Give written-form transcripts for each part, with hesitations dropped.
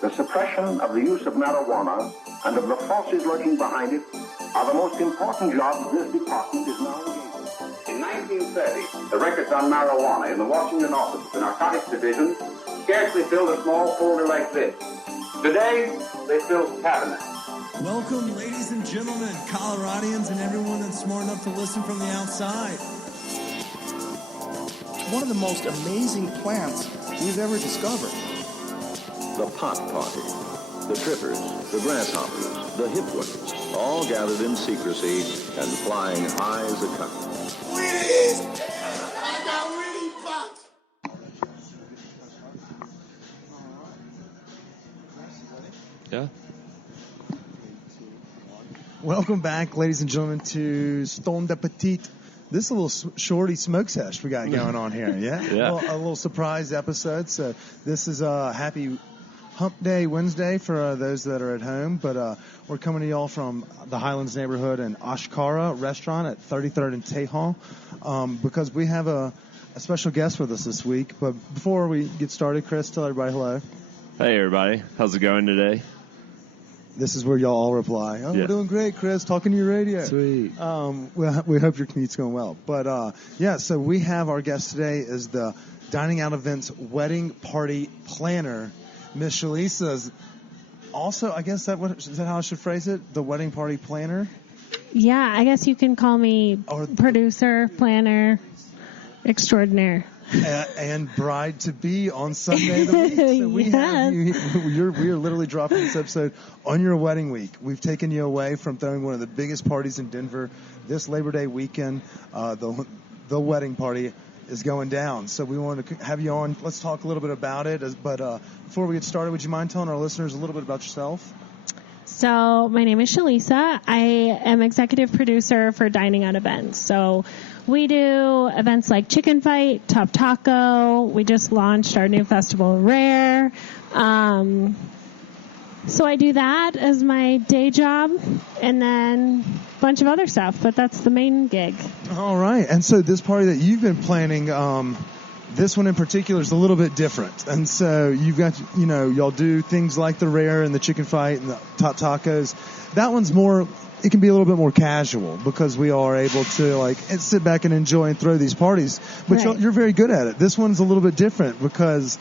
the suppression of the use of marijuana and of the forces lurking behind it are the most important jobs this department is now engaged in. In 1930, the records on marijuana in the Washington office of the Narcotics Division scarcely filled a small folder like this. Today, they fill cabinets. Welcome, ladies and gentlemen, Coloradians and everyone that's smart enough to listen from the outside. One of the most amazing plants we've ever discovered. The pot party, the trippers, the grasshoppers, the hip ones, all gathered in secrecy and flying high as a kite. Wheaties! I got Wheaties pots! Yeah. Welcome back, ladies and gentlemen, to Stone de Petite. This is a little shorty smoke sesh we got going on here, yeah? Yeah. A little surprise episode. So this is a happy Hump Day Wednesday for those that are at home. But we're coming to y'all from the Highlands neighborhood and Ashkara restaurant at 33rd and Tejon because we have a special guest with us this week. But before we get started, Chris, tell everybody hello. Hey, everybody. How's it going today? This is where y'all all reply. Oh, Yeah. We're doing great, Chris. Talking to your radio. Sweet. We hope your commute's going well. But, so we have our guest today is the Dining Out Events wedding party planner, Miss Shalisa. Also, I guess is that how I should phrase it? The wedding party planner? Yeah, I guess you can call me Or- producer, planner, extraordinaire. And bride to be on Sunday of the week. So we have you. We are literally dropping this episode on your wedding week. We've taken you away from throwing one of the biggest parties in Denver this Labor Day weekend. The wedding party is going down. So we wanted to have you on. Let's talk a little bit about it. But before we get started, would you mind telling our listeners a little bit about yourself? So my name is Shalisa. I am executive producer for Dining Out Events. So we do events like Chicken Fight, Top Taco. We just launched our new festival, Rare. So I do that as my day job and then a bunch of other stuff, but that's the main gig. All right. And so this party that you've been planning, this one in particular is a little bit different. And so you've got, y'all do things like the Rare and the Chicken Fight and the Top Tacos. That one's it can be a little bit more casual because we are able to sit back and enjoy and throw these parties. But Right. you're very good at it. This one's a little bit different because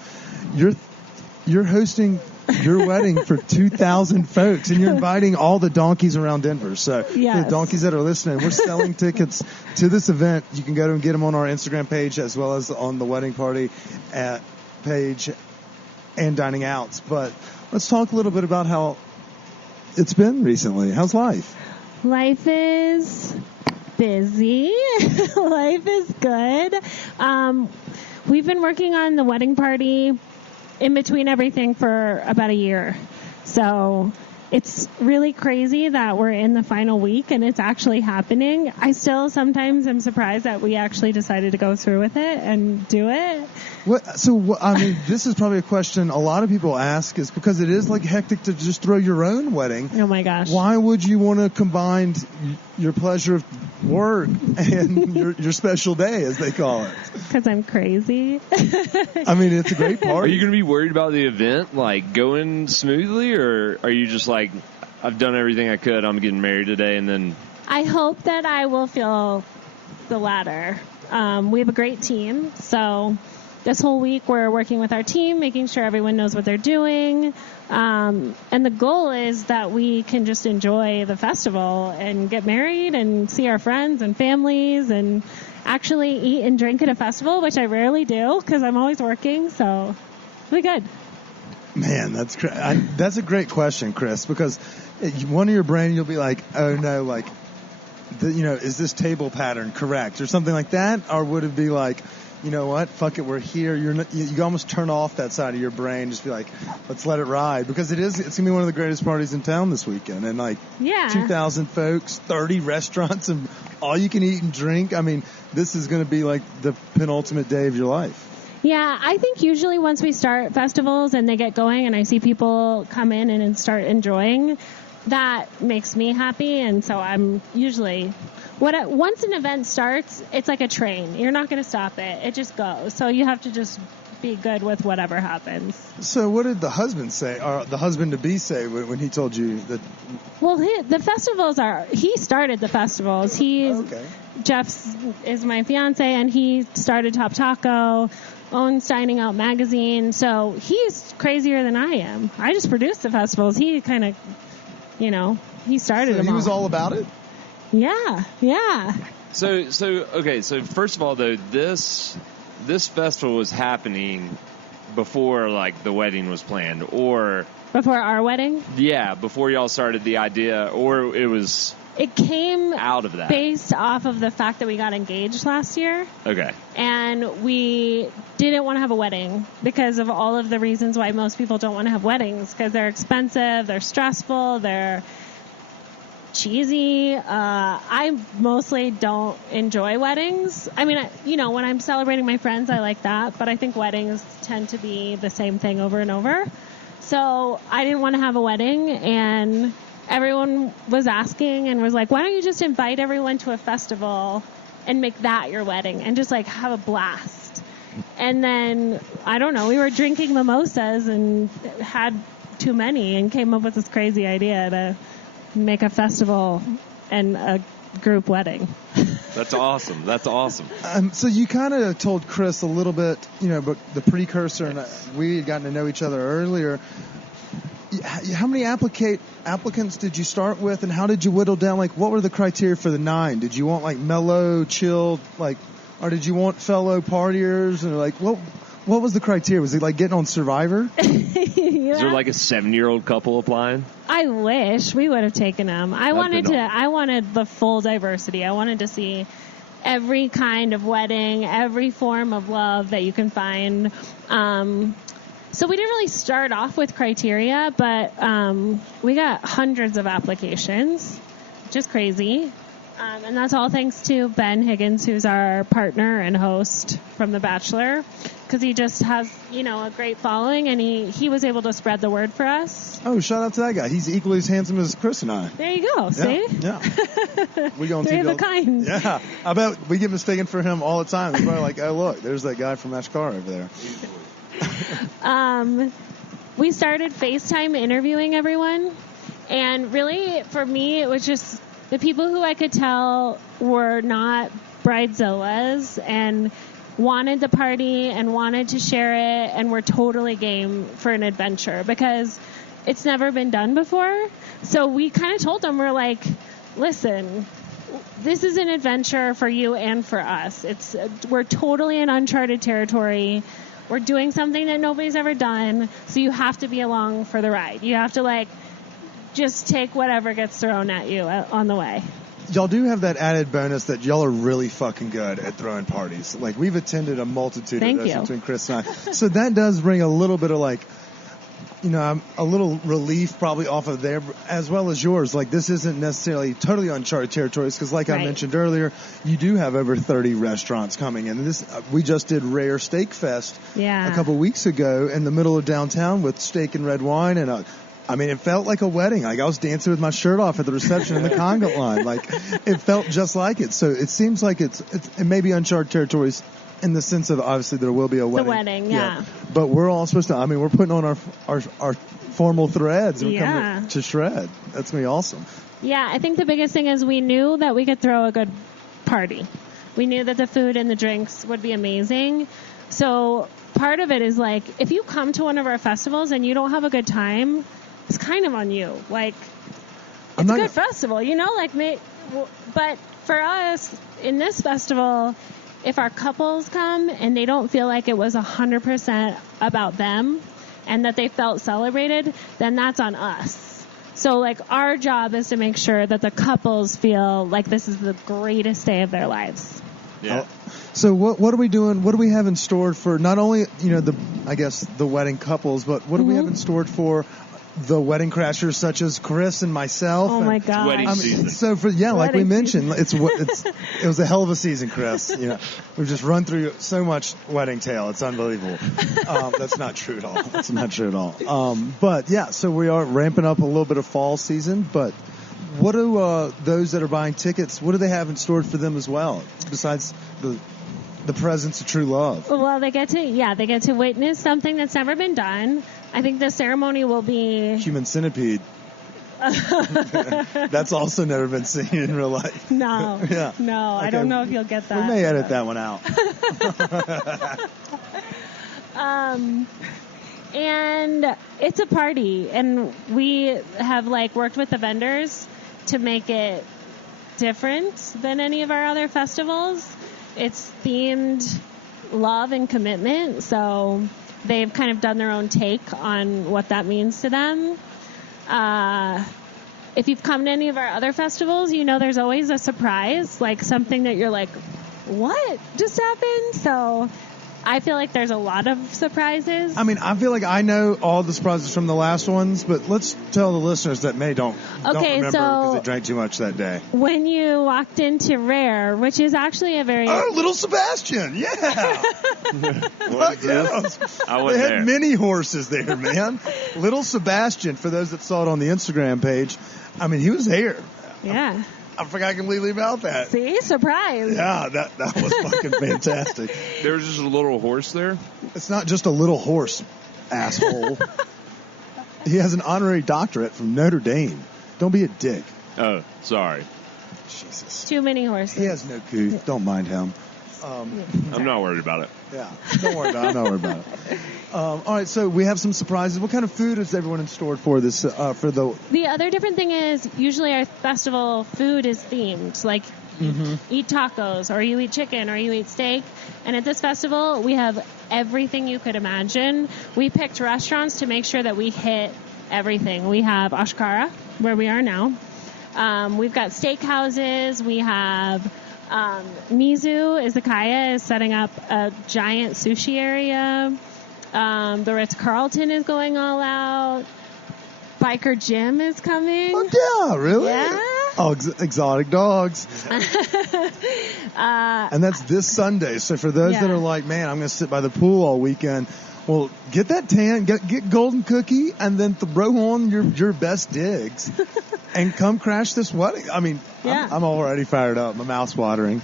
you're hosting your wedding for 2,000 folks, and you're inviting all the donkeys around Denver. So Yes. the donkeys that are listening, we're selling tickets to this event. You can go and get them on our Instagram page as well as on the wedding party page and Dining Outs. But let's talk a little bit about how it's been recently. How's life? Life is busy. Life is good. We've been working on the wedding party in between everything for about a year. So it's really crazy that we're in the final week and it's actually happening. I still sometimes am surprised that we actually decided to go through with it and do it. This is probably a question a lot of people ask is because it is hectic to just throw your own wedding. Oh my gosh. Why would you want to combine your pleasure of work and your special day, as they call it? Because I'm crazy. It's a great party. Are you going to be worried about the event, going smoothly, or are you just I've done everything I could, I'm getting married today, and then... I hope that I will feel the latter. We have a great team, so this whole week we're working with our team, making sure everyone knows what they're doing. And the goal is that we can just enjoy the festival and get married and see our friends and families and actually eat and drink at a festival, which I rarely do because I'm always working, so it'll be good. Man, that's a great question, Chris, because one of your brain you'll be like, oh no, is this table pattern correct or something like that? Or would it be like, you know what, fuck it, we're here. You almost turn off that side of your brain, just be like, let's let it ride, because it's going to be one of the greatest parties in town this weekend. And 2,000 folks, 30 restaurants, and all you can eat and drink. This is going to be the penultimate day of your life. Yeah, I think usually once we start festivals and they get going and I see people come in and start enjoying, that makes me happy. And so I'm usually, once an event starts, it's like a train. You're not going to stop it. It just goes. So you have to just be good with whatever happens. So what did the husband say, or the husband-to-be say when he told you that? Well, the festivals he started the festivals. Okay. Jeff is my fiance, and he started Top Taco, owns Dining Out Magazine, so he's crazier than I am. I just produce the festivals. He kind of, he started them He was all about it? Yeah. So first of all, though, this festival was happening before, like, the wedding was planned, or Before our wedding? yeah, before y'all started the idea, or It came out of that. based off of the fact that we got engaged last year. Okay. And we didn't want to have a wedding because of all of the reasons why most people don't want to have weddings, because they're expensive, they're stressful, they're cheesy. I mostly don't enjoy weddings. I mean, when I'm celebrating my friends, I like that, but I think weddings tend to be the same thing over and over. So I didn't want to have a wedding, and everyone was asking and was like, why don't you just invite everyone to a festival and make that your wedding and just, like, have a blast? And then, I don't know, we were drinking mimosas and had too many and came up with this crazy idea to make a festival and a group wedding. That's awesome. That's awesome. So you kind of told Chris a little bit, but the precursor, and we had gotten to know each other earlier. How many applicants did you start with, and how did you whittle down? Like, what were the criteria for the 9? Did you want, like, mellow, chilled, like, or did you want fellow partiers? And, like, what was the criteria? Was it like getting on Survivor? Is there like a 7-year-old couple applying? I wish we would have taken them. I wanted the full diversity. I wanted to see every kind of wedding, every form of love that you can find. So we didn't really start off with criteria, but we got hundreds of applications, which is crazy. And that's all thanks to Ben Higgins, who's our partner and host from The Bachelor, because he just has, a great following, and he was able to spread the word for us. Oh, shout out to that guy. He's equally as handsome as Chris and I. There you go. See? Yeah. We go on Three TV. of a kind. Yeah. I bet we get mistaken for him all the time. We're probably like, oh, look, there's that guy from Ashkar over there. We started FaceTime interviewing everyone, and really, for me, it was just the people who I could tell were not bridezillas and wanted the party and wanted to share it and were totally game for an adventure, because it's never been done before. So we kind of told them, we're like, listen, this is an adventure for you and for us. We're totally in uncharted territory. We're doing something that nobody's ever done, so you have to be along for the ride. You have to, just take whatever gets thrown at you on the way. Y'all do have that added bonus that y'all are really fucking good at throwing parties. Like, we've attended a multitude of those between Chris and I. So that does bring a little bit of, a little relief probably off of there, as well as yours. Like, this isn't necessarily totally uncharted territories, because I mentioned earlier, you do have over 30 restaurants coming in. We just did Rare Steak Fest a couple weeks ago in the middle of downtown with steak and red wine, and it felt like a wedding. Like, I was dancing with my shirt off at the reception in the conga line. Like, it felt just like it. So it seems like it may be uncharted territories in the sense of, obviously, there will be a wedding. The wedding, yeah. But we're all supposed to, we're putting on our formal threads and we're coming to shred. That's going to be awesome. Yeah, I think the biggest thing is we knew that we could throw a good party. We knew that the food and the drinks would be amazing. So part of it is, like, if you come to one of our festivals and you don't have a good time, it's kind of on you. Like, it's a good festival, but for us, in this festival, if our couples come and they don't feel like it was 100% about them and that they felt celebrated, then that's on us. So, our job is to make sure that the couples feel like this is the greatest day of their lives. Yeah. So what are we doing? What do we have in store for not only, the wedding couples, but what do we have in store for the wedding crashers such as Chris and myself? Oh my God! Wedding season. So like we mentioned, it was a hell of a season, Chris. We've just run through so much wedding tale. It's unbelievable. That's not true at all. That's not true at all. But yeah, so we are ramping up a little bit of fall season. But what do those that are buying tickets? What do they have in store for them as well? Besides the presence of true love. Well, they get to witness something that's never been done. I think the ceremony will be Human centipede. That's also never been seen in real life. no, Yeah. no. I Okay. don't know if you'll get that. We may edit that one out. And it's a party, and we have worked with the vendors to make it different than any of our other festivals. It's themed love and commitment, so they've kind of done their own take on what that means to them. If you've come to any of our other festivals, you know there's always a surprise, something that you're like, what just happened? So I feel like there's a lot of surprises. I mean, I feel like I know all the surprises from the last ones, but let's tell the listeners that don't remember because they drank too much that day. When you walked into Rare, which is actually a very... Oh, Little Sebastian, yeah. What is Yeah. this? I They wasn't had there. mini horses there, man. Little Sebastian, for those that saw it on the Instagram page, I mean, he was there. Yeah. I forgot completely about that. See? Surprise. Yeah, that was fucking fantastic. There was just a little horse there. It's not just a little horse, asshole. He has an honorary doctorate from Notre Dame. Don't be a dick. Oh, sorry. Jesus. Too many horses. He has no couth. Don't mind him. I'm not worried about it. Yeah, don't worry about it. I'm not worried about it. All right, so we have some surprises. What kind of food is everyone in store for this? The other different thing is usually our festival food is themed. You eat tacos, or you eat chicken, or you eat steak. And at this festival, we have everything you could imagine. We picked restaurants to make sure that we hit everything. We have Ashkara, where we are now. We've got steakhouses. We have Mizu Izakaya is setting up a giant sushi area. The Ritz-Carlton is going all out. Biker Gym is coming. Oh, yeah, really? Yeah. Oh, exotic dogs. And that's this Sunday. So for those that are like, man, I'm going to sit by the pool all weekend, well, get that tan, get Golden Cookie, and then throw on your best digs and come crash this wedding. I mean, Yeah. I'm already fired up. My mouth's watering.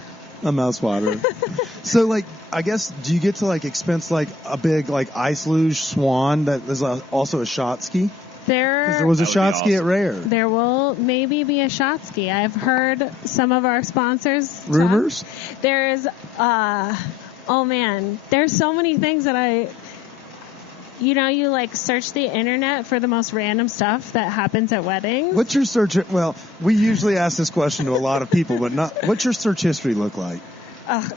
So, I guess, do you get to, expense, a big, ice luge swan that is also a shot ski? Because there was a That would shot be ski at awesome. Rare. There will maybe be a shot ski. I've heard some of our sponsors talk. Rumors? There's, oh man, there's so many things that you search the internet for the most random stuff that happens at weddings. What's your search? Well, we usually ask this question to a lot of people, but what's your search history look like?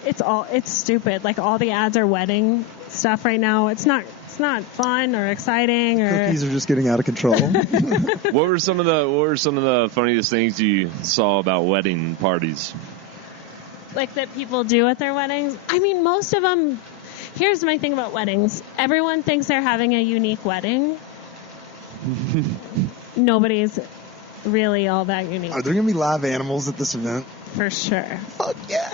It's stupid. All the ads are wedding stuff right now. It's not fun or exciting or. Cookies are just getting out of control. What were some of the funniest things you saw about wedding parties? That people do at their weddings. I mean, most of them. Here's my thing about weddings. Everyone thinks they're having a unique wedding. Nobody's really all that unique. Are there going to be live animals at this event? For sure. Fuck yeah.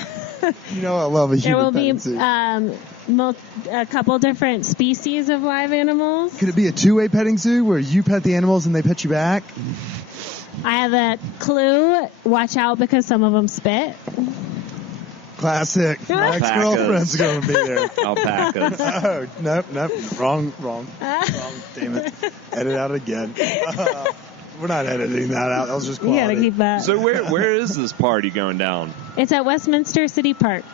You know I love a There will human be petting zoo. a couple different species of live animals. Could it be a two-way petting zoo where you pet the animals and they pet you back? I have a clue. Watch out because some of them spit. Classic. My Alpacas. ex-girlfriend's going to be there. Alpacas. Oh, nope. Wrong. Damn it. Edit out again. We're not editing that out. That was just You quality. gotta keep that. So where is this party going down? It's at Westminster City Park,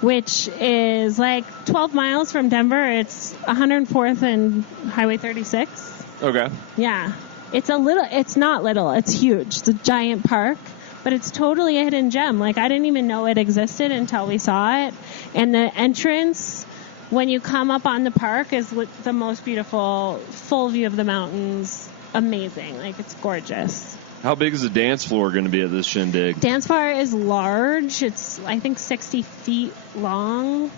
which is 12 miles from Denver. It's 104th and Highway 36. Okay. Yeah. It's not little. It's huge. It's a giant park, but it's totally a hidden gem. I didn't even know it existed until we saw it. And the entrance, when you come up on the park, is the most beautiful, full view of the mountains. Amazing. It's gorgeous. How big is the dance floor going to be at this shindig? Dance floor is large. It's, I think, 60 feet long.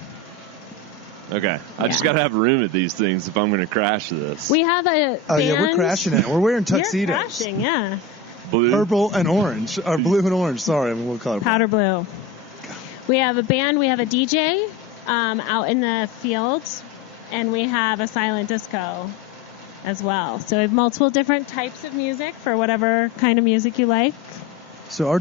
Okay. I just Yeah. got to have room at these things if I'm going to crash this. We have a Oh, yeah, we're band. crashing it. We're wearing tuxedos. You're crashing, yeah. Blue? Purple and orange. Or blue and orange. Sorry, we'll call it Powder blue. We have a band. We have a DJ out in the field. And we have a silent disco as well. So we have multiple different types of music for whatever kind of music you like. So our